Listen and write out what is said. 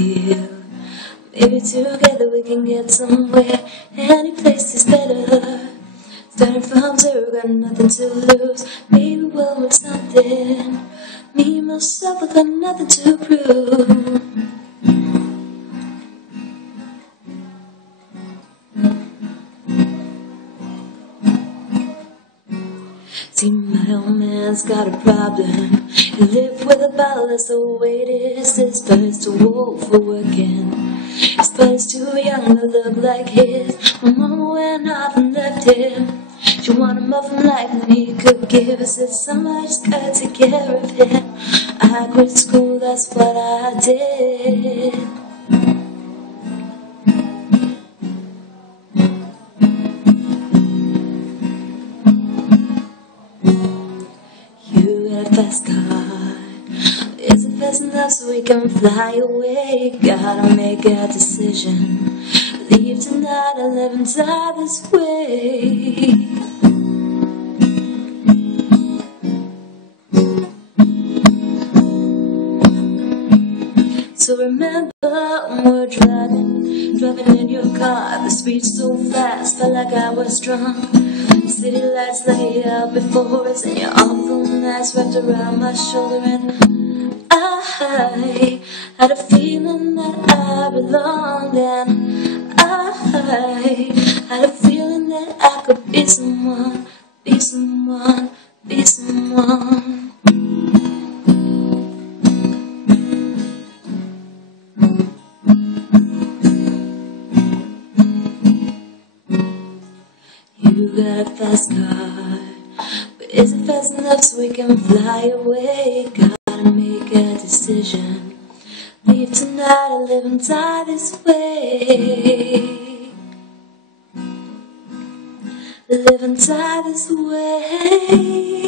feel. Maybe together we can get somewhere. Any place is better. Starting from zero, got nothing to lose. Maybe we'll win something. Me, myself, I got nothing to prove. See, my old man's got a problem. He lived with a bottle, that's the way it is. His body's too old for working. His body's too young to look like his. My mama went off and left him. She wanted more from life than he could give. I said, somebody's gotta take care of him. I quit school, that's what I did. You got a fast car. Is it fast enough so we can fly away? Gotta make a decision. Leave tonight or live and die this way. So remember when we're driving in your car, the speed's so fast, felt like I was drunk. City lights lay out before us, and your arm felt nice wrapped around my shoulder, and I had a feeling that I belonged, and I had a feeling that I could be someone, be someone, be someone. You got a fast car, but is it fast enough so we can fly away? Gotta make a decision. Leave tonight or live and die this way. Live and die this way.